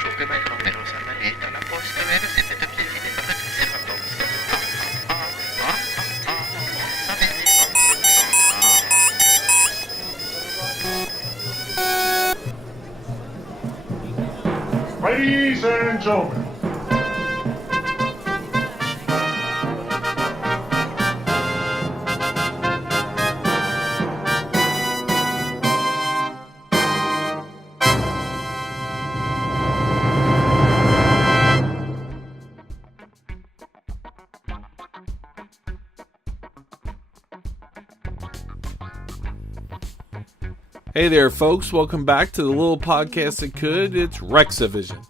Szukaj numerosa manetta la posta vera sempre da piedi per la terza posta. Ladies and gentlemen, Hey there, folks. Welcome back to the little podcast that could. It's Rexavision.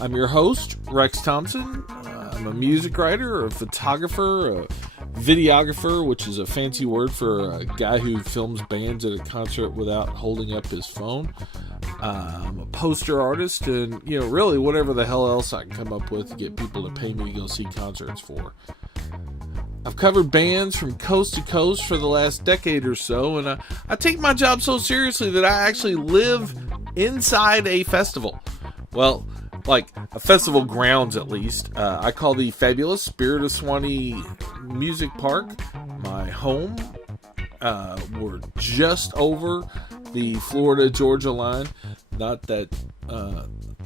I'm your host, Rex Thompson. I'm a music writer, a photographer, a videographer, which is a fancy word for a guy who films bands at a concert without holding up his phone. I'm a poster artist, and, really whatever the hell else I can come up with to get people to pay me to go see concerts for. I've covered bands from coast to coast for the last decade or so, and I take my job so seriously that I actually live inside a festival. Well, like a festival grounds at least. I call the fabulous Spirit of Swanee Music Park my home. We're just over the Florida-Georgia line. Not that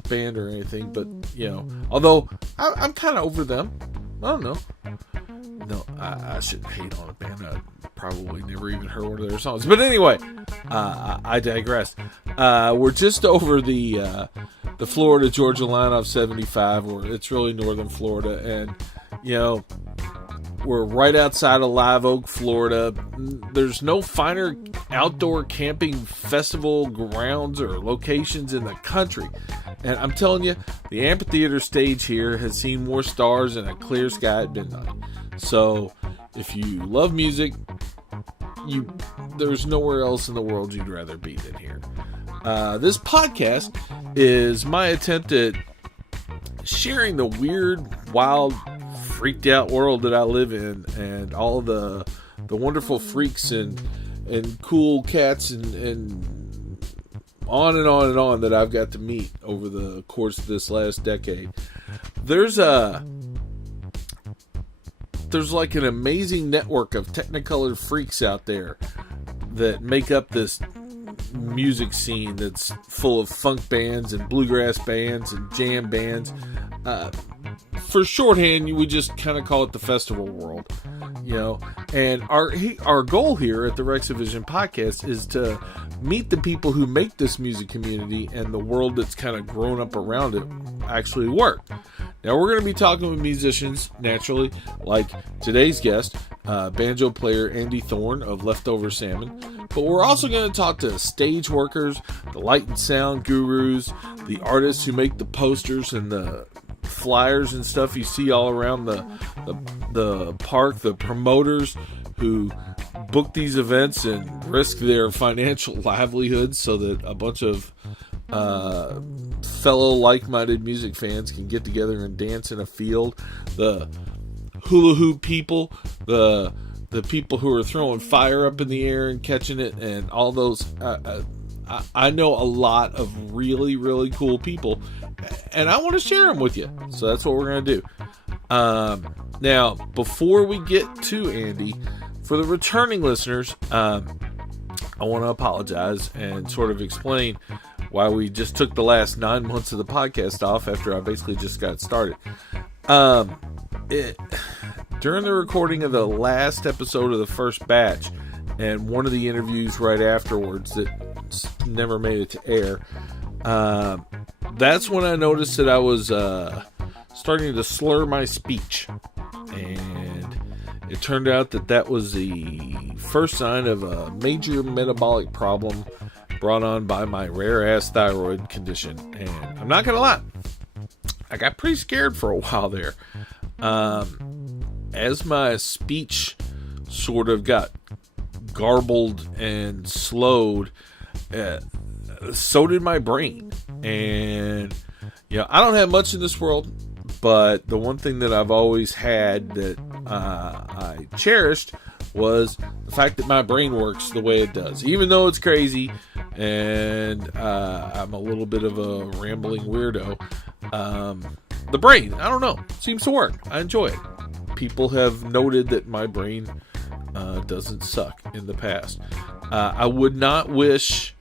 band or anything, but, although I'm kind of over them. I don't know. No, I shouldn't hate on a band. I probably never even heard one of their songs. But anyway, I digress. We're just over the Florida-Georgia line off 75, where it's really northern Florida. And, we're right outside of Live Oak, Florida. There's no finer outdoor camping festival grounds or locations in the country. And I'm telling you, the amphitheater stage here has seen more stars than a clear sky at midnight. So, if you love music, there's nowhere else in the world you'd rather be than here. This podcast is my attempt at sharing the weird, wild, freaked out world that I live in, and all the wonderful freaks and cool cats and on and on and on that I've got to meet over the course of this last decade. There's like an amazing network of technicolored freaks out there that make up this music scene that's full of funk bands and bluegrass bands and jam bands. For shorthand, we just kind of call it the festival world, and our goal here at the Rexavision podcast is to meet the people who make this music community and the world that's kind of grown up around it actually work. Now, we're going to be talking with musicians, naturally, like today's guest, banjo player Andy Thorn of Leftover Salmon. But we're also going to talk to stage workers, the light and sound gurus, the artists who make the posters and the flyers and stuff you see all around the park, the promoters who book these events and risk their financial livelihoods so that a bunch of fellow like-minded music fans can get together and dance in a field, the hula hoop people, the people who are throwing fire up in the air and catching it, and all those. I know a lot of really, really cool people, and I want to share them with you. So that's what we're going to do. Now, before we get to Andy, for the returning listeners, I want to apologize and sort of explain why we just took the last 9 months of the podcast off after I basically just got started. During the recording of the last episode of the first batch, and one of the interviews right afterwards that never made it to air, that's when I noticed that I was starting to slur my speech. And it turned out that was the first sign of a major metabolic problem brought on by my rare-ass thyroid condition. And I'm not going to lie, I got pretty scared for a while there. As my speech sort of got garbled and slowed, so did my brain. And, I don't have much in this world, but the one thing that I've always had that I cherished was the fact that my brain works the way it does. Even though it's crazy and I'm a little bit of a rambling weirdo, the brain, I don't know, seems to work. I enjoy it. People have noted that my brain doesn't suck in the past. I would not wish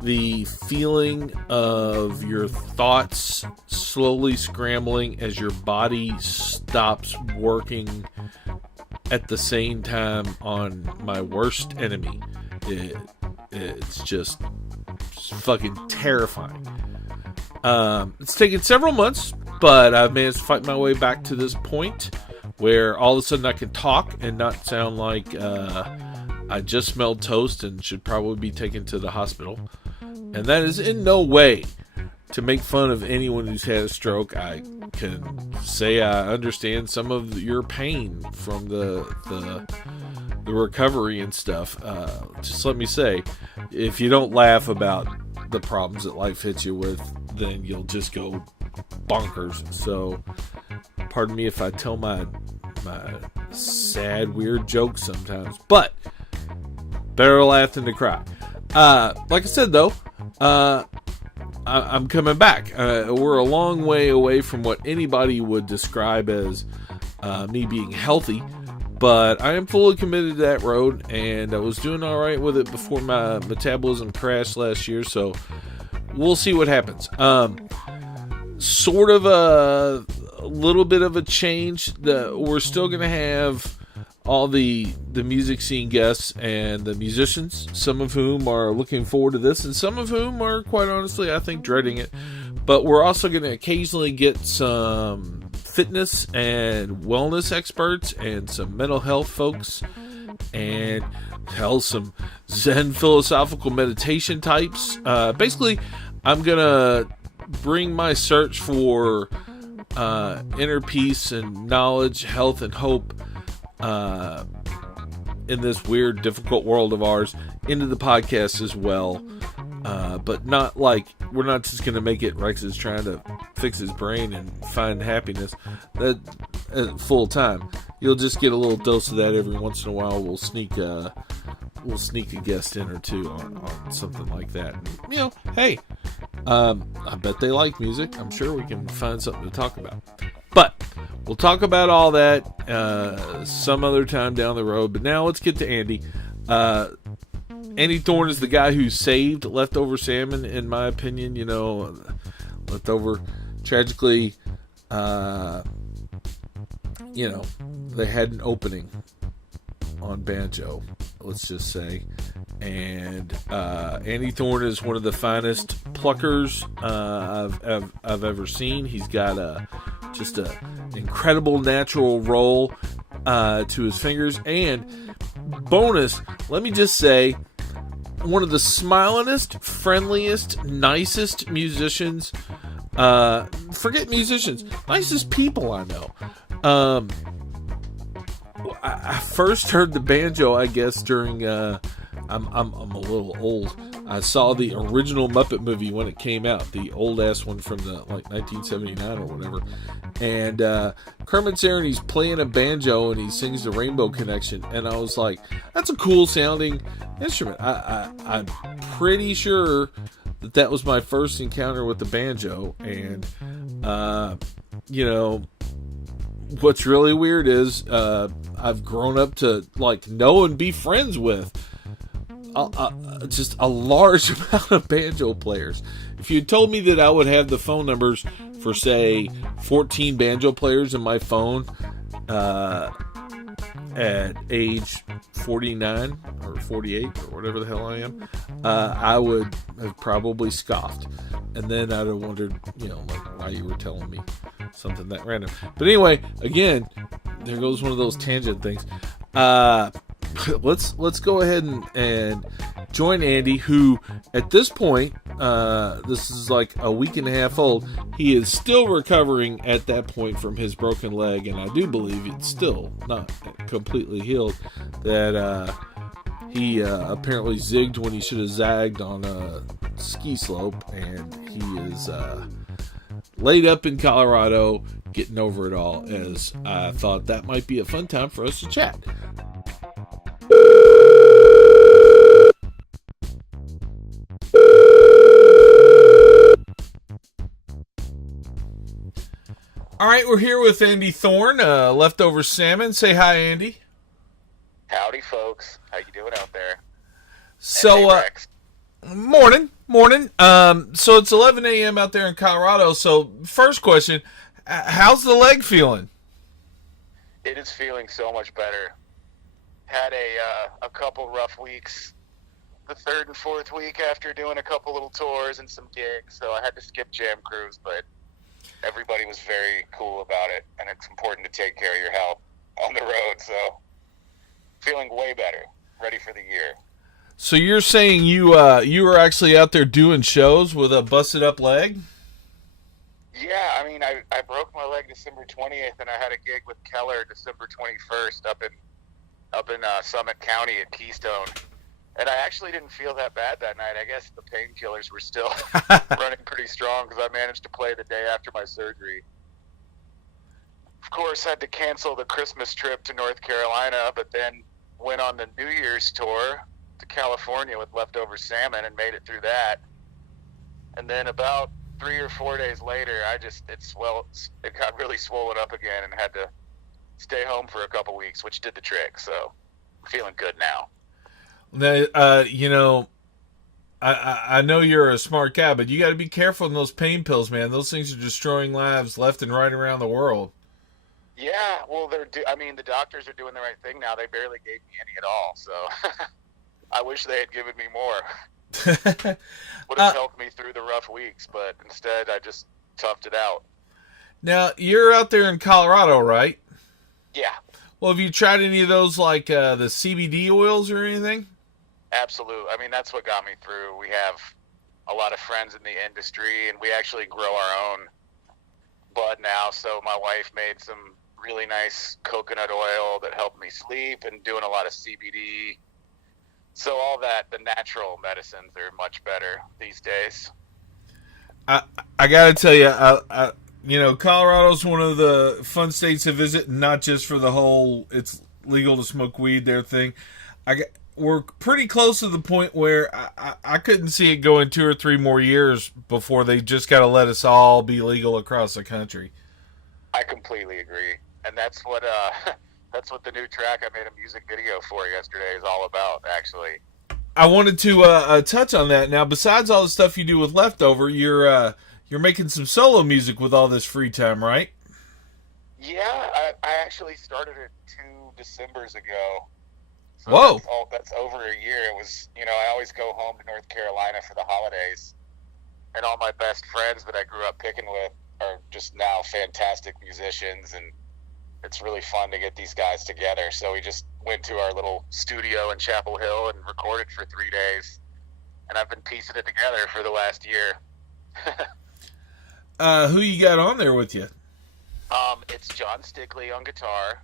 the feeling of your thoughts slowly scrambling as your body stops working at the same time on my worst enemy. It's just fucking terrifying. It's taken several months, but I've managed to fight my way back to this point where all of a sudden I can talk and not sound like I just smelled toast and should probably be taken to the hospital. And that is in no way to make fun of anyone who's had a stroke. I can say I understand some of your pain from the recovery and stuff. Just let me say, if you don't laugh about the problems that life hits you with, then you'll just go bonkers. So, pardon me if I tell my sad, weird jokes sometimes, but better to laugh than to cry. Like I said, though, I'm coming back. We're a long way away from what anybody would describe as me being healthy, but I am fully committed to that road, and I was doing all right with it before my metabolism crashed last year, so we'll see what happens. Sort of a little bit of a change. We're still going to have all the music scene guests and the musicians, some of whom are looking forward to this, and some of whom are, quite honestly, I think, dreading it. But we're also going to occasionally get some fitness and wellness experts and some mental health folks and, hell, some Zen philosophical meditation types. Basically, I'm going to bring my search for inner peace and knowledge, health, and hope in this weird, difficult world of ours into the podcast as well. But not like, we're not just going to make it Rex is trying to fix his brain and find happiness that full time. You'll just get a little dose of that every once in a while. We'll sneak a guest in or two on something like that. And, hey, I bet they like music. I'm sure we can find something to talk about. But we'll talk about all that some other time down the road. But now let's get to Andy. Andy Thorn is the guy who saved Leftover Salmon, in my opinion. Leftover, tragically, they had an opening on banjo, let's just say. And Andy Thorn is one of the finest pluckers I've ever seen. He's got just an incredible natural roll to his fingers. And bonus, let me just say, one of the smilingest, friendliest, nicest musicians. Forget musicians, nicest people I know. I first heard the banjo, I guess, during I'm a little old. I saw the original Muppet movie when it came out, the old ass one from the 1979 or whatever. And Kermit's there and he's playing a banjo and he sings the Rainbow Connection, and I was like, that's a cool sounding instrument. I'm pretty sure that was my first encounter with the banjo. And what's really weird is I've grown up to know and be friends with just a large amount of banjo players. If you told me that I would have the phone numbers for, say, 14 banjo players in my phone at age 49 or 48 or whatever the hell I am, I would have probably scoffed. And then I'd have wondered, why you were telling me something that random. But anyway, again, there goes one of those tangent things. Let's go ahead and join Andy, who at this point, this is like a week and a half old. He is still recovering at that point from his broken leg, and I do believe it's still not completely healed. That he apparently zigged when he should have zagged on a ski slope, and he is laid up in Colorado getting over it all, as I thought that might be a fun time for us to chat. right, we're here with Andy Thorn, Leftover Salmon. Say hi, Andy. Howdy, folks. How you doing out there? So, And hey, Rex. morning. So it's 11 a.m. out there in Colorado. So, first question, how's the leg feeling? It is feeling so much better. Had a couple rough weeks. The third and fourth week after doing a couple little tours and some gigs, so I had to skip Jam Cruise, but everybody was very cool about it, and it's important to take care of your health on the road, so feeling way better, ready for the year. So you're saying you were actually out there doing shows with a busted up leg? Yeah, I mean, I broke my leg December 20th, and I had a gig with Keller December 21st up in Summit County at Keystone. And I actually didn't feel that bad that night. I guess the painkillers were still running pretty strong because I managed to play the day after my surgery. Of course, had to cancel the Christmas trip to North Carolina, but then went on the New Year's tour to California with Leftover Salmon and made it through that. And then about 3 or 4 days later, it got really swollen up again and had to stay home for a couple weeks, which did the trick. So I'm feeling good now. Now, I know you're a smart guy, but you got to be careful in those pain pills, man. Those things are destroying lives left and right around the world. Yeah, well, the doctors are doing the right thing now. They barely gave me any at all, so I wish they had given me more. Would have helped me through the rough weeks, but instead I just toughed it out. Now, you're out there in Colorado, right? Yeah. Well, have you tried any of those, like the CBD oils or anything? Absolutely. I mean, that's what got me through. We have a lot of friends in the industry, and we actually grow our own bud now. So my wife made some really nice coconut oil that helped me sleep, and doing a lot of CBD. So all that, the natural medicines are much better these days. I got to tell you, Colorado's one of the fun states to visit, not just for the whole it's legal to smoke weed there thing. We're pretty close to the point where I couldn't see it going 2 or 3 more years before they just got to let us all be legal across the country. I completely agree, and that's what the new track I made a music video for yesterday is all about, actually. I wanted to touch on that. Now, besides all the stuff you do with Leftover, you're making some solo music with all this free time, right? Yeah, I actually started it 2 Decembers ago. So Whoa. That's over a year. It was, I always go home to North Carolina for the holidays, and all my best friends that I grew up picking with are just now fantastic musicians, and it's really fun to get these guys together. So we just went to our little studio in Chapel Hill and recorded for 3 days, and I've been piecing it together for the last year. Who you got on there with you? It's John Stickley on guitar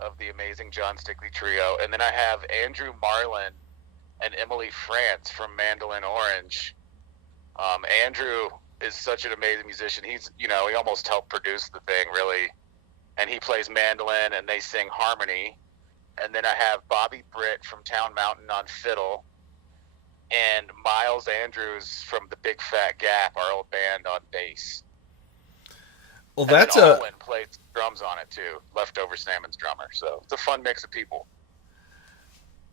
of the amazing John Stickley Trio, and then I have Andrew Marlin and Emily France from Mandolin Orange. Andrew is such an amazing musician. He's, he almost helped produce the thing, really, and he plays mandolin, and they sing harmony. And then I have Bobby Britt from Town Mountain on fiddle, and Miles Andrews from the Big Fat Gap, our old band, on bass. Well, and then Owen plays drums on it too. Leftover Salmon's drummer, so it's a fun mix of people.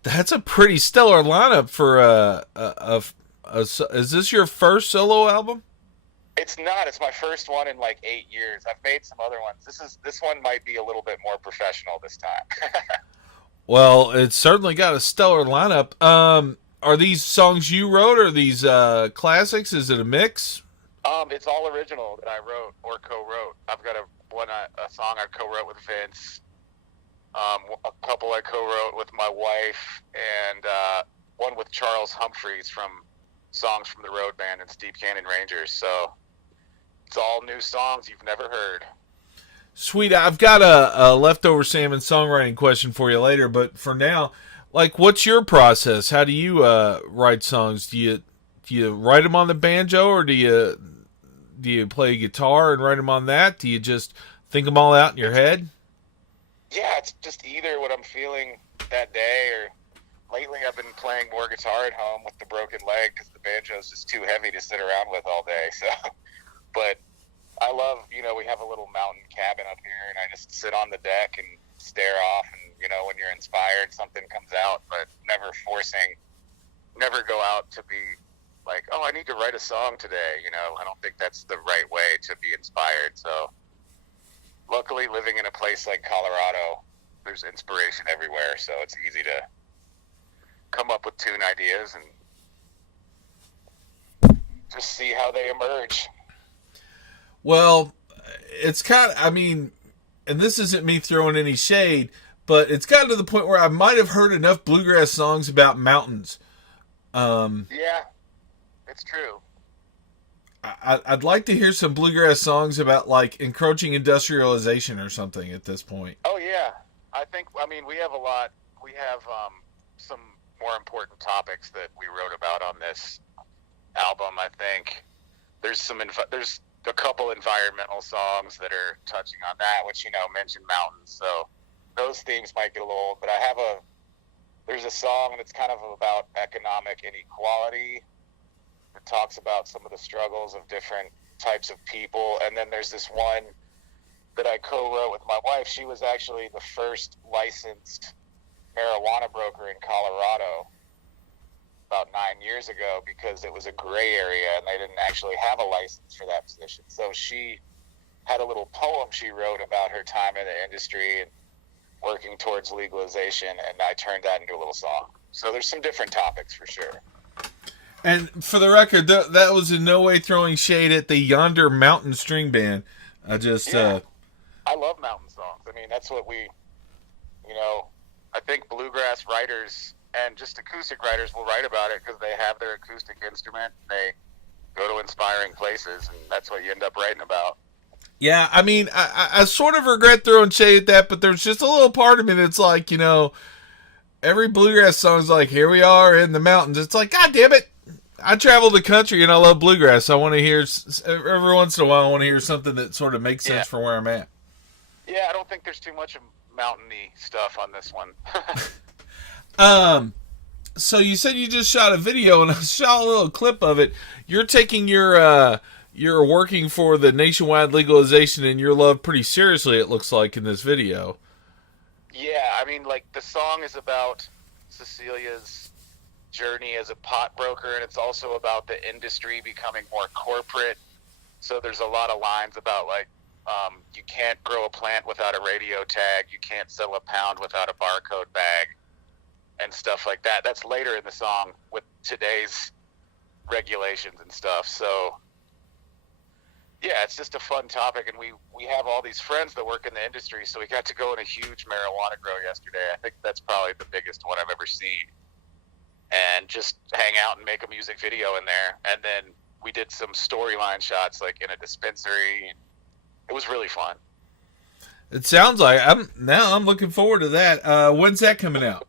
That's a pretty stellar lineup for is this your first solo album? It's not. It's my first one in like 8 years. I've made some other ones. This one might be a little bit more professional this time. Well, it's certainly got a stellar lineup. Are these songs you wrote, or are these classics? Is it a mix? It's all original that I wrote or co-wrote. I've got a song I co-wrote with Vince, a couple I co-wrote with my wife, and one with Charles Humphreys from Songs from the Road Band and Steep Canyon Rangers. So it's all new songs you've never heard. Sweet. I've got a Leftover Salmon songwriting question for you later, but for now, like, what's your process? How do you write songs? Do you write them on the banjo, or do you play guitar and write them on that? Do you just think them all out in your head? Yeah, it's just either what I'm feeling that day, or lately I've been playing more guitar at home with the broken leg because the banjo is just too heavy to sit around with all day. So, but I love, we have a little mountain cabin up here, and I just sit on the deck and stare off. And when you're inspired, something comes out, but never go out to be like, oh, I need to write a song today. I don't think that's the right way to be inspired. So luckily, living in a place like Colorado, there's inspiration everywhere, so it's easy to come up with tune ideas and just see how they emerge. Well, it's kind of, and this isn't me throwing any shade, but it's gotten to the point where I might have heard enough bluegrass songs about mountains. Yeah, it's true. I'd like to hear some bluegrass songs about like encroaching industrialization or something at this point. Oh yeah, we have a lot. We have some more important topics that we wrote about on this album. I think there's a couple environmental songs that are touching on that, which mention mountains. So those themes might get a little old, but there's a song that's kind of about economic inequality. It talks about some of the struggles of different types of people. And then there's this one that I co-wrote with my wife. She was actually the first licensed marijuana broker in Colorado about 9 years ago, because it was a gray area and they didn't actually have a license for that position. So she had a little poem she wrote about her time in the industry and working towards legalization, and I turned that into a little song. So there's some different topics for sure. And for the record, that was in no way throwing shade at the Yonder Mountain String Band. I love mountain songs. That's what I think bluegrass writers and just acoustic writers will write about it because they have their acoustic instrument. They go to inspiring places, and that's what you end up writing about. Yeah, I sort of regret throwing shade at that, but there's just a little part of me that's like, every bluegrass song's like, here we are in the mountains. It's like, God damn it. I travel the country and I love bluegrass. I want to hear, every once in a while, I want to hear something that sort of makes sense for where I'm at. Yeah, I don't think there's too much mountainy stuff on this one. So you said you just shot a video, and I saw a little clip of it. You're taking you're working for the nationwide legalization and your love pretty seriously, it looks like, in this video. Yeah, the song is about Cecilia's journey as a pot broker, and it's also about the industry becoming more corporate. So there's a lot of lines about you can't grow a plant without a radio tag, you can't sell a pound without a barcode bag, and stuff like that. That's later in the song with today's regulations and stuff. So yeah, it's just a fun topic, and we have all these friends that work in the industry, so we got to go in a huge marijuana grow yesterday. I think that's probably the biggest one I've ever seen, and just hang out and make a music video in there. And then we did some storyline shots in a dispensary. It was really fun. It sounds like I'm looking forward to that. When's that coming out?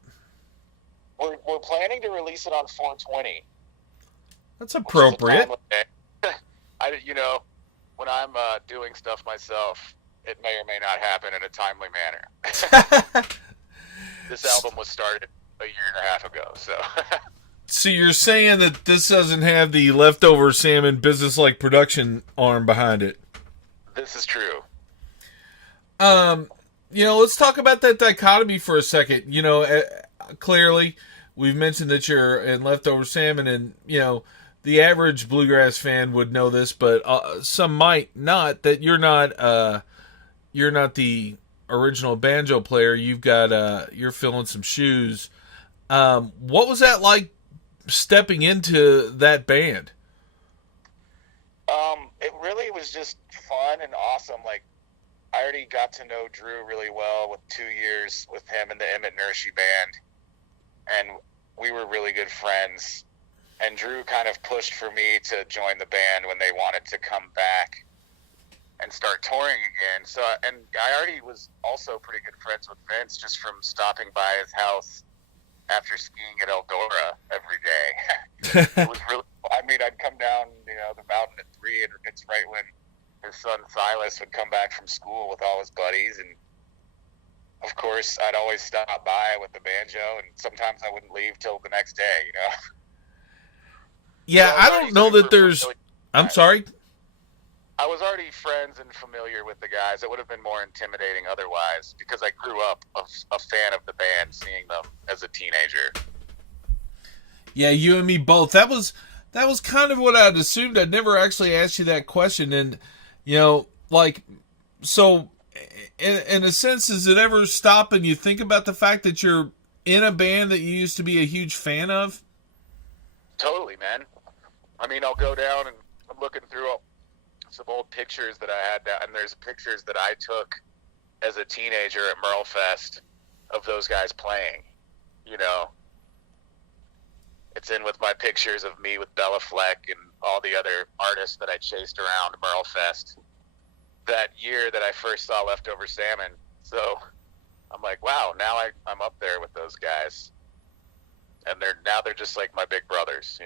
We're planning to release it on 4/20. That's appropriate. When I'm doing stuff myself, it may or may not happen in a timely manner. This album was started a year and a half ago, so. So you're saying that this doesn't have the Leftover Salmon business-like production arm behind it? This is true. Let's talk about that dichotomy for a second. Clearly, we've mentioned that you're in Leftover Salmon, and, the average bluegrass fan would know this, but some might not, that you're not the original banjo player. You're filling some shoes. What was that like stepping into that band? It really was just fun and awesome. I already got to know Drew really well with 2 years with him in the Emmett Nurshey band, and we were really good friends. And Drew kind of pushed for me to join the band when they wanted to come back and start touring again. So, and I already was also pretty good friends with Vince just from stopping by his house after skiing at Eldora every day. It was really, I'd come down, the mountain at 3, and it's right when his son Silas would come back from school with all his buddies. And of course, I'd always stop by with the banjo, and sometimes I wouldn't leave till the next day, Yeah, I don't know that there's... I'm sorry? I was already friends and familiar with the guys. It would have been more intimidating otherwise because I grew up a fan of the band, seeing them as a teenager. Yeah, you and me both. That was kind of what I'd assumed. I'd never actually asked you that question, and like, so in a sense, does it ever stop and you think about the fact that you're in a band that you used to be a huge fan of? Totally, man. I mean, I'll go down and I'm looking through some old pictures that I had down, and there's pictures that I took as a teenager at Merlefest of those guys playing. It's in with my pictures of me with Bella Fleck and all the other artists that I chased around Merlefest that year that I first saw Leftover Salmon. So I'm like, wow, now I'm up there with those guys. And they're just like my big brothers,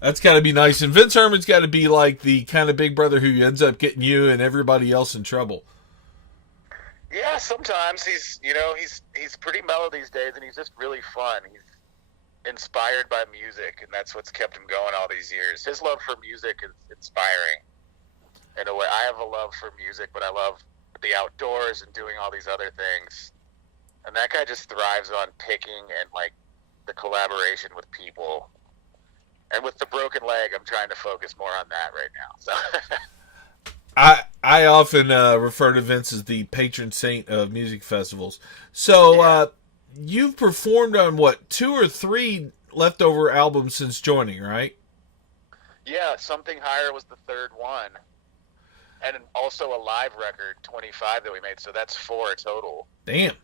That's got to be nice. And Vince Herman's got to be like the kind of big brother who ends up getting you and everybody else in trouble. Yeah, sometimes he's pretty mellow these days, and he's just really fun. He's inspired by music, and that's what's kept him going all these years. His love for music is inspiring. In a way, I have a love for music, but I love the outdoors and doing all these other things. And that guy just thrives on picking and like the collaboration with people. And with the broken leg, I'm trying to focus more on that right now. So I often refer to Vince as the patron saint of music festivals. So you've performed on, 2 or 3 Leftover albums since joining, right? Yeah, Something Higher was the third one. And also a live record, 25, that we made. So that's 4 total. Damn.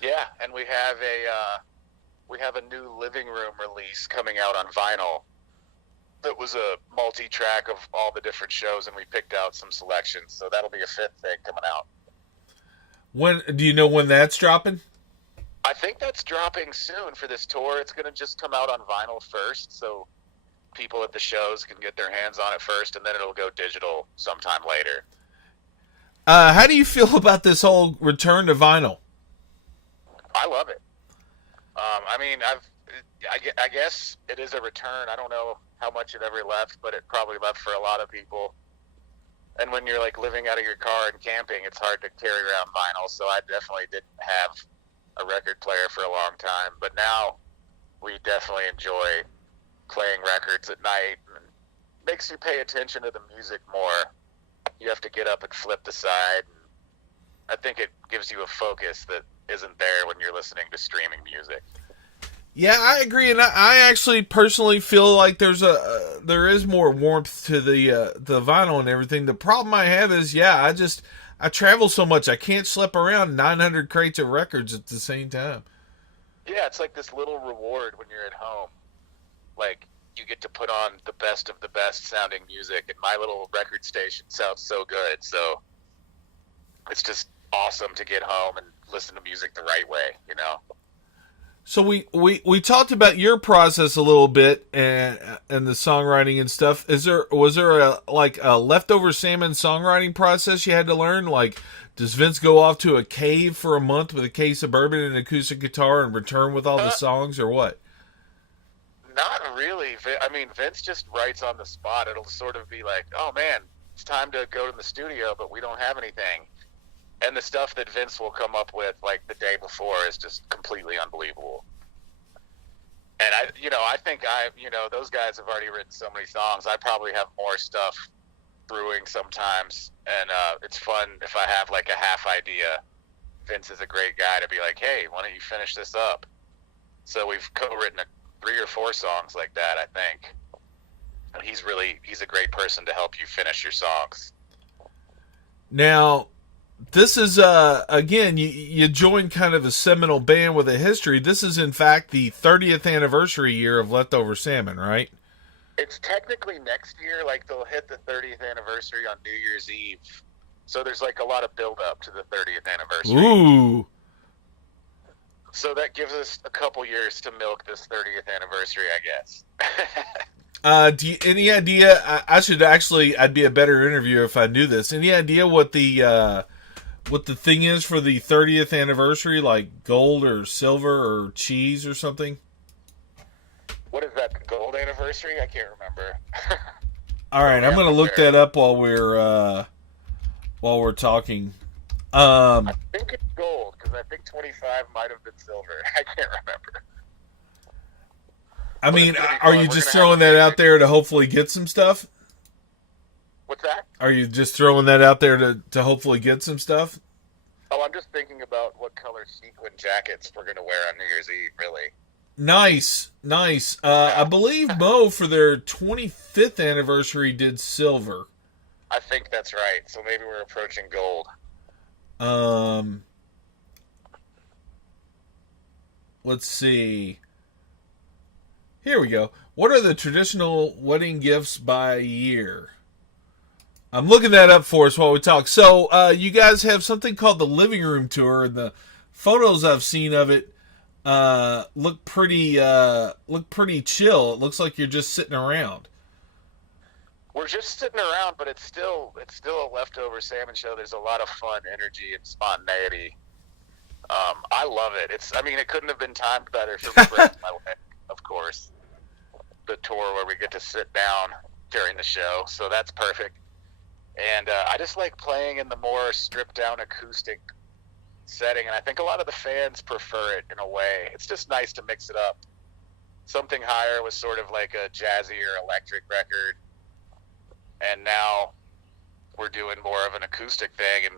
Yeah, and we have a new Living Room release coming out on vinyl that was a multi-track of all the different shows, and we picked out some selections. So that'll be a 5th thing coming out. When do you know when that's dropping? I think that's dropping soon for this tour. It's going to just come out on vinyl first, so people at the shows can get their hands on it first, and then it'll go digital sometime later. How do you feel about this whole return to vinyl? I love it. I mean, I guess it is a return. I don't know how much it ever left, but it probably left for a lot of people. And when you're like living out of your car and camping, it's hard to carry around vinyl. So I definitely didn't have a record player for a long time. But now we definitely enjoy playing records at night. And it makes you pay attention to the music more. You have to get up and flip the side. And I think it gives you a focus that isn't there when you're listening to streaming music. Yeah, I agree, and I actually personally feel like there is more warmth to the vinyl and everything. The problem I have is, I travel so much, I can't slip around 900 crates of records at the same time. Yeah, it's like this little reward when you're at home. Like, you get to put on the best of the best sounding music, and my little record station sounds so good. So it's just awesome to get home and listen to music the right way, So we talked about your process a little bit and the songwriting and stuff. Was there a Leftover Salmon songwriting process you had to learn? Like, does Vince go off to a cave for a month with a case of bourbon and an acoustic guitar and return with all the songs, or what? Not really. I mean, Vince just writes on the spot. It'll sort of be like, oh man, it's time to go to the studio, but we don't have anything. And the stuff that Vince will come up with like the day before is just completely unbelievable. And I think those guys have already written so many songs. I probably have more stuff brewing sometimes. And it's fun if I have like a half idea. Vince is a great guy to be like, hey, why don't you finish this up? So we've co-written 3 or 4 songs like that, I think. And he's a great person to help you finish your songs. Now, this is, again, you joined kind of a seminal band with a history. This is, in fact, the 30th anniversary year of Leftover Salmon, right? It's technically next year. Like, they'll hit the 30th anniversary on New Year's Eve. So there's, like, a lot of build-up to the 30th anniversary. Ooh. So that gives us a couple years to milk this 30th anniversary, I guess. Any idea? I'd be a better interviewer if I knew this. Any idea what the thing is for the 30th anniversary, like gold or silver or cheese or something? What is that, the gold anniversary? I can't remember. All right, I'm gonna look that up while we're talking. I think it's gold because I think 25 might have been silver. I can't remember. I mean, are you just throwing that out there to hopefully get some stuff? What's that? Are you just throwing that out there to hopefully get some stuff? Oh, I'm just thinking about what color sequin jackets we're gonna wear on New Year's Eve. Really. Nice. I believe Mo for their 25th anniversary did silver. I think that's right. So maybe we're approaching gold. Let's see. Here we go. What are the traditional wedding gifts by year? I'm looking that up for us while we talk. So, you guys have something called the living room tour, and the photos I've seen of it look pretty chill. It looks like you're just sitting around. We're just sitting around, but it's still a leftover salmon show. There's a lot of fun, energy, and spontaneity. I love it. It couldn't have been timed better for me. My way, of course, the tour where we get to sit down during the show, so that's perfect. And I just like playing in the more stripped down acoustic setting, and I think a lot of the fans prefer it in a way. It's just nice to mix it up. Something Higher was sort of like a jazzy or electric record, and now we're doing more of an acoustic thing, and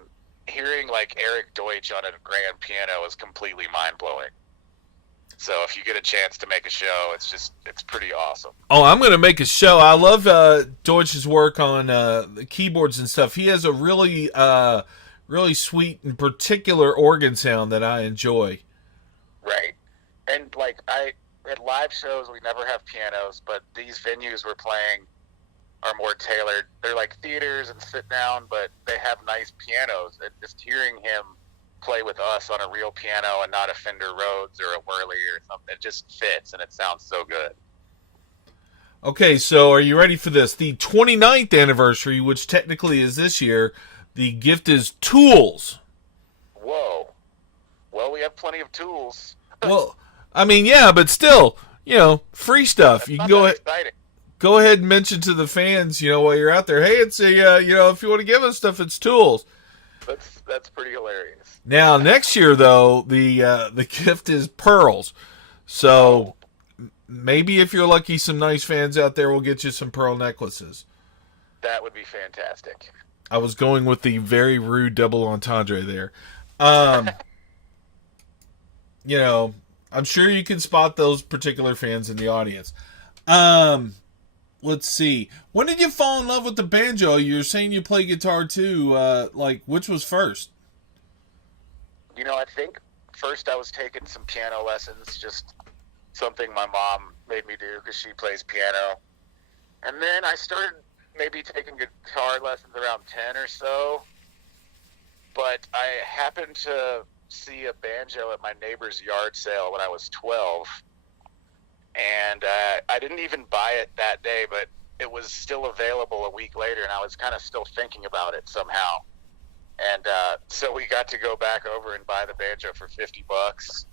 hearing like Eric Deutsch on a grand piano is completely mind-blowing. So if you get a chance to make a show, it's pretty awesome. Oh, I'm going to make a show. I love Deutsch's work on the keyboards and stuff. He has a really sweet and particular organ sound that I enjoy. Right. And like at live shows, we never have pianos, but these venues we're playing are more tailored. They're like theaters and sit down, but they have nice pianos. And just hearing him play with us on a real piano and not a Fender Rhodes or a Whirly or something, it just fits and it sounds so good. Okay, so are you ready for this? The 29th anniversary, which technically is this year, the gift is tools. Whoa. Well, we have plenty of tools. Well, I mean, yeah, but still, free stuff. You can go ahead and mention to the fans, while you're out there, hey, it's if you want to give us stuff, it's tools. That's pretty hilarious. Now, next year, though, the gift is pearls. So maybe if you're lucky, some nice fans out there will get you some pearl necklaces. That would be fantastic. I was going with the very rude double entendre there. I'm sure you can spot those particular fans in the audience. Let's see. When did you fall in love with the banjo? You're saying you play guitar too. Which was first? I think first I was taking some piano lessons, just something my mom made me do because she plays piano. And then I started maybe taking guitar lessons around 10 or so. But I happened to see a banjo at my neighbor's yard sale when I was 12. And I didn't even buy it that day, but it was still available a week later, and I was kind of still thinking about it somehow. And so we got to go back over and buy the banjo for $50.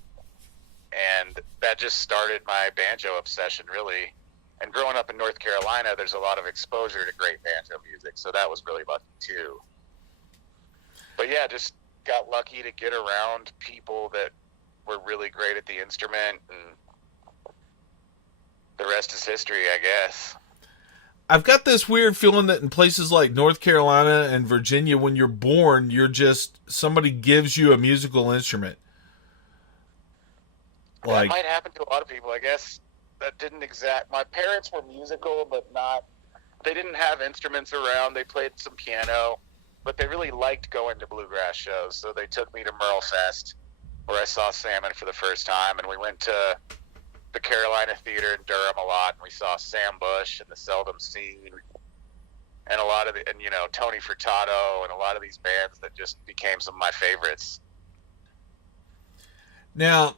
And that just started my banjo obsession, really. And growing up in North Carolina, there's a lot of exposure to great banjo music, so that was really lucky too. But yeah, just got lucky to get around people that were really great at the instrument, and the rest is history, I guess. I've got this weird feeling that in places like North Carolina and Virginia, when you're born, somebody gives you a musical instrument. That might happen to a lot of people, I guess. My parents were musical, but they didn't have instruments around. They played some piano, but they really liked going to bluegrass shows. So they took me to Merle Fest, where I saw Salmon for the first time, and we went to the Carolina Theater in Durham a lot, and we saw Sam Bush and the Seldom Seen, and Tony Furtado, and a lot of these bands that just became some of my favorites. Now,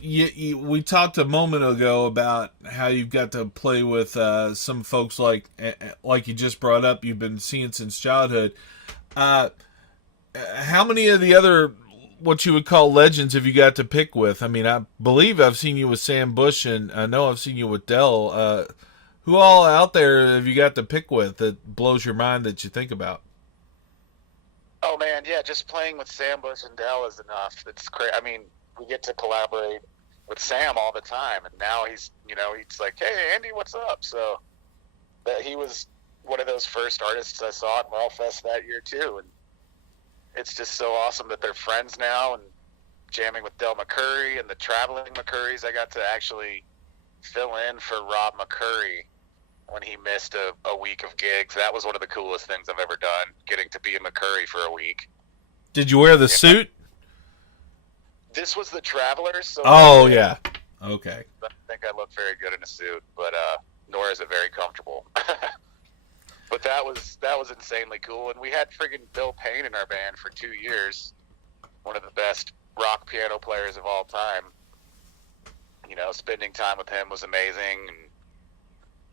we talked a moment ago about how you've got to play with some folks like you just brought up, you've been seeing since childhood. How many of the other what you would call legends have you got to pick with? I mean, I believe I've seen you with Sam Bush, and I know I've seen you with Dell. Who all out there have you got to pick with that blows your mind that you think about? Oh man, yeah, just playing with Sam Bush and Dell is enough. It's crazy. I mean, we get to collaborate with Sam all the time, and now he's like, hey, Andy, what's up? So that he was one of those first artists I saw at Merlefest that year too, and it's just so awesome that they're friends now and jamming with Del McCurry and the traveling McCurrys. I got to actually fill in for Rob McCurry when he missed a week of gigs. That was one of the coolest things I've ever done, getting to be in McCurry for a week. Did you wear the suit? This was the Travelers. So oh, yeah. Okay. I think I look very good in a suit, but nor is it very comfortable. But that was insanely cool. And we had friggin' Bill Payne in our band for 2 years, one of the best rock piano players of all time. Spending time with him was amazing. And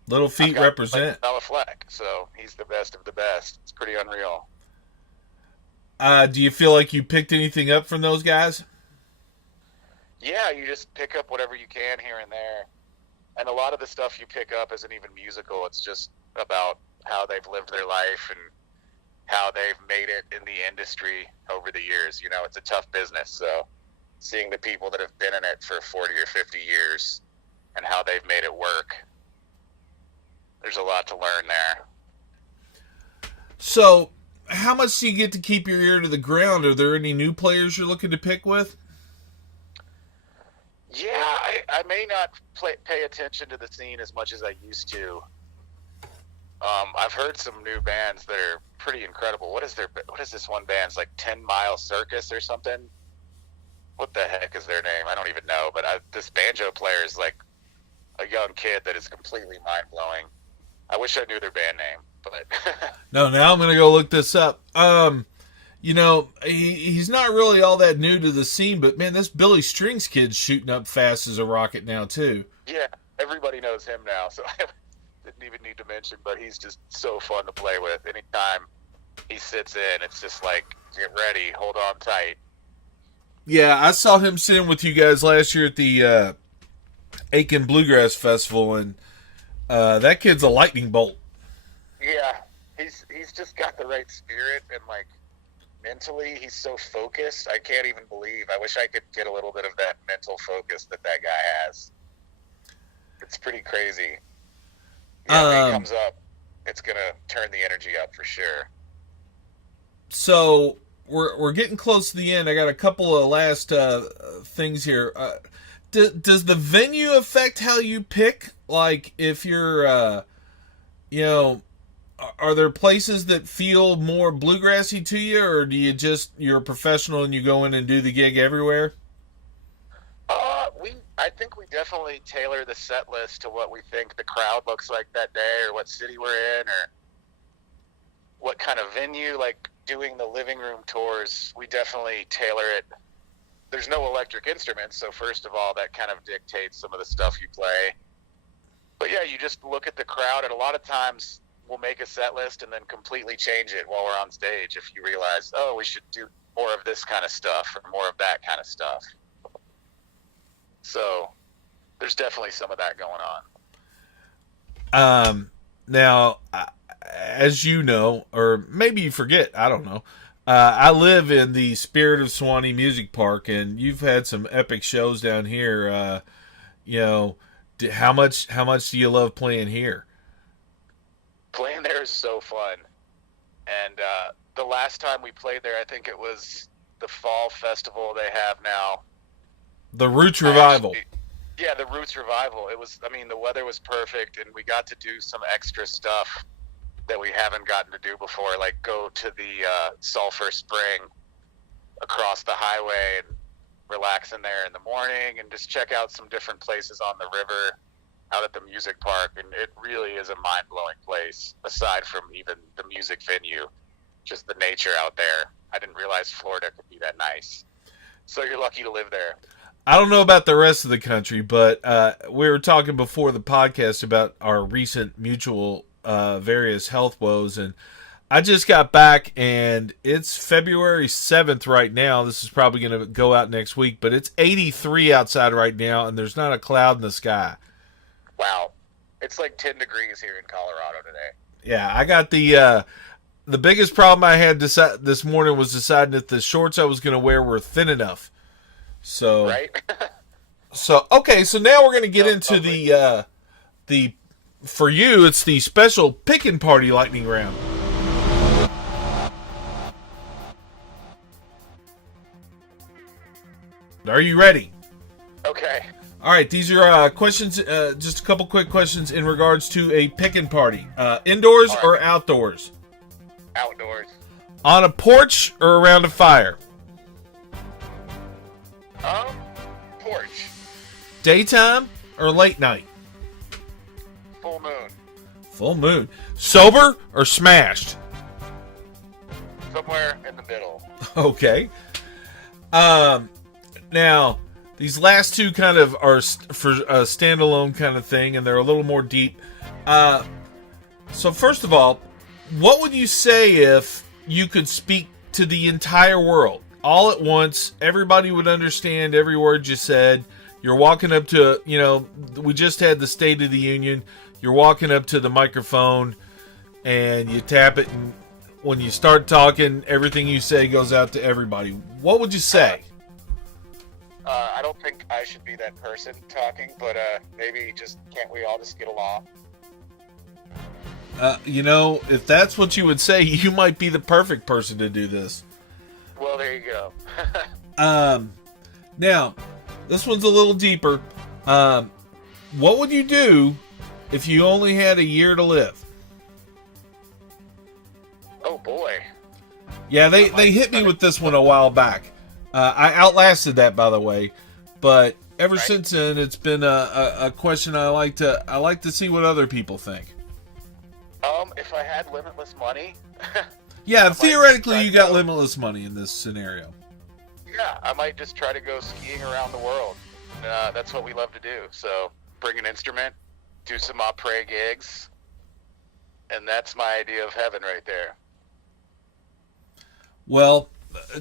Little Feat represent. Bella Fleck, so he's the best of the best. It's pretty unreal. Do you feel like you picked anything up from those guys? Yeah, you just pick up whatever you can here and there. And a lot of the stuff you pick up isn't even musical. It's just about how they've lived their life and how they've made it in the industry over the years. It's a tough business, so seeing the people that have been in it for 40 or 50 years and how they've made it work, there's a lot to learn there. So, how much do you get to keep your ear to the ground? Are there any new players you're looking to pick with? Yeah, I may not pay attention to the scene as much as I used to. I've heard some new bands that are pretty incredible. What is this one band? It's like 10 Mile Circus or something. What the heck is their name? I don't even know. But this banjo player is like a young kid that is completely mind-blowing. I wish I knew their band name, but No, now I'm going to go look this up. He's not really all that new to the scene, but man, this Billy Strings kid's shooting up fast as a rocket now too. Yeah, everybody knows him now, so I didn't even need to mention, but he's just so fun to play with. Anytime he sits in, it's just like, get ready, hold on tight. Yeah, I saw him sitting with you guys last year at the Aiken Bluegrass Festival, and that kid's a lightning bolt. Yeah, he's just got the right spirit, and like mentally, he's so focused. I can't even believe. I wish I could get a little bit of that mental focus that guy has. It's pretty crazy. Yeah, when he comes up, it's gonna turn the energy up for sure. So we're getting close to the end. I got a couple of last things here. Does the venue affect how you pick? Like, if you're, are there places that feel more bluegrassy to you, or do you're a professional and you go in and do the gig everywhere? I think we definitely tailor the set list to what we think the crowd looks like that day, or what city we're in, or what kind of venue. Like doing the living room tours, we definitely tailor it. There's no electric instruments, so first of all, that kind of dictates some of the stuff you play. But yeah, you just look at the crowd, and a lot of times we'll make a set list and then completely change it while we're on stage if you realize, oh, we should do more of this kind of stuff or more of that kind of stuff. So there's definitely some of that going on. Now, as you know, or maybe you forget, I don't know, I live in the Spirit of Suwannee Music Park, and you've had some epic shows down here. How much do you love playing here? Playing there is so fun. And the last time we played there, I think it was the fall festival they have now. The Roots Revival. Yeah, the Roots Revival. The weather was perfect, and we got to do some extra stuff that we haven't gotten to do before, like go to the Sulphur Spring across the highway and relax in there in the morning, and just check out some different places on the river out at the music park. And it really is a mind-blowing place, aside from even the music venue, just the nature out there. I didn't realize Florida could be that nice. So you're lucky to live there. I don't know about the rest of the country, but we were talking before the podcast about our recent mutual various health woes, and I just got back, and it's February 7th right now. This is probably going to go out next week, but it's 83 outside right now, and there's not a cloud in the sky. Wow. It's like 10 degrees here in Colorado today. Yeah, I got the biggest problem I had this morning was deciding that the shorts I was going to wear were thin enough. So Right? okay, so now we're going to get into the for you it's the special pickin' party lightning round. Are you ready? Okay. All right, these are questions, just a couple quick questions in regards to a pickin' party. Indoors or outdoors? Outdoors. On a porch or around a fire? Porch. Daytime or late night? Full moon. Full moon. Sober or smashed? Somewhere in the middle. Okay. Now, these last two kind of are for a standalone kind of thing, and they're a little more deep. So first of all, what would you say if you could speak to the entire world all at once? Everybody would understand every word you said. You're walking up to, we just had the State of the Union. You're walking up to the microphone, and you tap it, and when you start talking, everything you say goes out to everybody. What would you say? I don't think I should be that person talking, but maybe can't we all just get along? If that's what you would say, you might be the perfect person to do this. Well, there you go. Now, this one's a little deeper. What would you do if you only had a year to live? Oh, boy. Yeah, they hit me with this one a while back. I outlasted that, by the way, but ever since then, it's been a question I like to see what other people think. If I had limitless money. Yeah, theoretically, you got limitless money in this scenario. Yeah, I might just try to go skiing around the world. That's what we love to do. So bring an instrument, do some après gigs, and that's my idea of heaven right there. Well,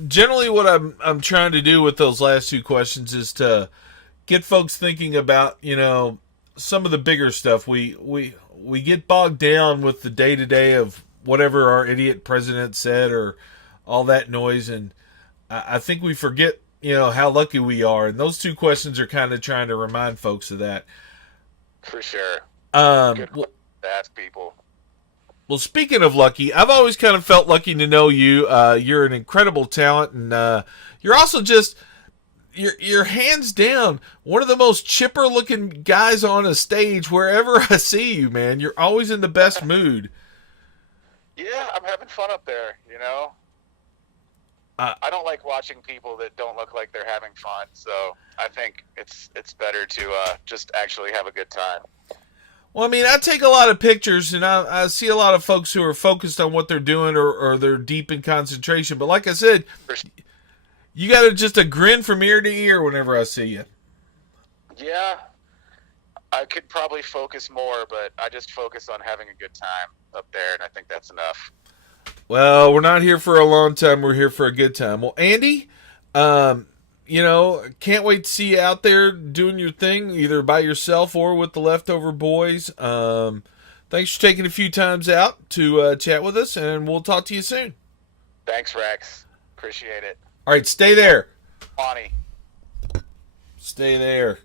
generally what I'm trying to do with those last two questions is to get folks thinking about, some of the bigger stuff. We get bogged down with the day-to-day of whatever our idiot president said or all that noise, and I think we forget, how lucky we are. And those two questions are kind of trying to remind folks of that. For sure. Good to ask people. Well, speaking of lucky, I've always kind of felt lucky to know you. You're an incredible talent, and you're also you're hands down one of the most chipper-looking guys on a stage wherever I see you, man. You're always in the best mood. Yeah, I'm having fun up there, I don't like watching people that don't look like they're having fun, so I think it's better to just actually have a good time. Well, I mean, I take a lot of pictures, and I see a lot of folks who are focused on what they're doing or they're deep in concentration. But like I said, you got just a grin from ear to ear whenever I see you. Yeah, I could probably focus more, but I just focus on having a good time up there, and I think that's enough. Well, we're not here for a long time. We're here for a good time. Well, Andy, can't wait to see you out there doing your thing, either by yourself or with the Leftover Boys. Thanks for taking a few times out to chat with us, and we'll talk to you soon. Thanks, Rex. Appreciate it. All right, stay there. Bonnie. Stay there.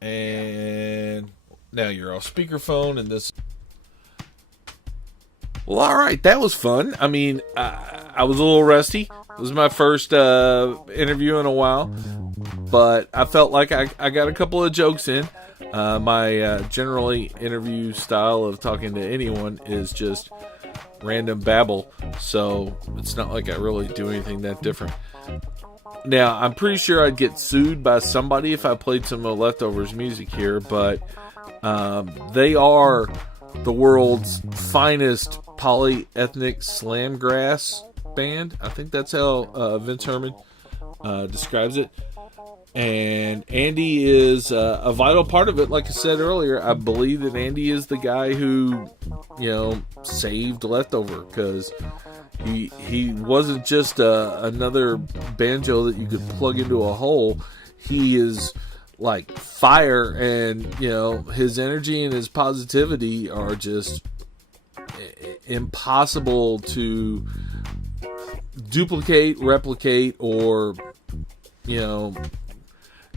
And now you're off speakerphone, and this... Well, all right, that was fun. I mean, I was a little rusty. It was my first interview in a while, but I felt like I got a couple of jokes in. My generally interview style of talking to anyone is just random babble, so it's not like I really do anything that different. Now, I'm pretty sure I'd get sued by somebody if I played some of Leftovers music here, but they are the world's finest polyethnic slamgrass band. I think that's how Vince Herman describes it. And Andy is a vital part of it. Like I said earlier, I believe that Andy is the guy who, saved Leftover, because he wasn't just another banjo that you could plug into a hole. He is like fire, and his energy and his positivity are just impossible to duplicate, replicate, or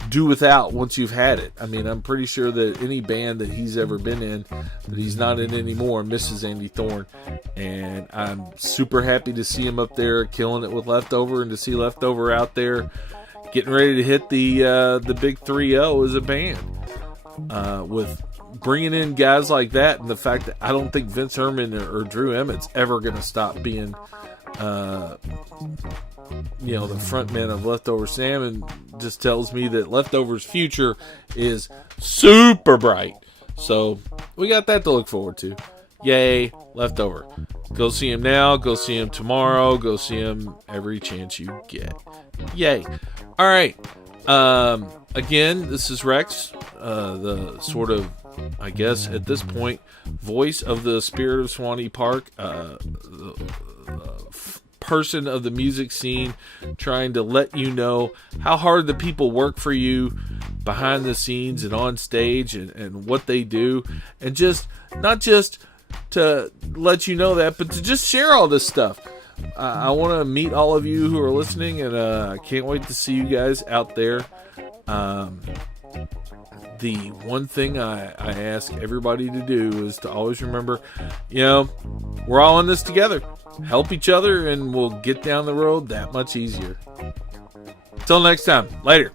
do without once you've had it. I mean, I'm pretty sure that any band that he's ever been in, that he's not in anymore, misses Andy Thorn. And I'm super happy to see him up there killing it with Leftover, and to see Leftover out there getting ready to hit the big 3-0 as a band. With bringing in guys like that, and the fact that I don't think Vince Herman or Drew Emmett's ever going to stop being the frontman of Leftover Salmon, just tells me that Leftover's future is super bright. So we got that to look forward to. Yay, Leftover. Go see him now, go see him tomorrow, go see him every chance you get. Yay. All right. Again, this is Rex, the sort of, I guess at this point, voice of the Spirit of Swanee Park, person of the music scene, trying to let you know how hard the people work for you behind the scenes and on stage, and what they do, and just not just to let you know that, but to just share all this stuff. I want to meet all of you who are listening, and I can't wait to see you guys out there. The one thing I ask everybody to do is to always remember, we're all in this together. Help each other, and we'll get down the road that much easier. Till next time. Later.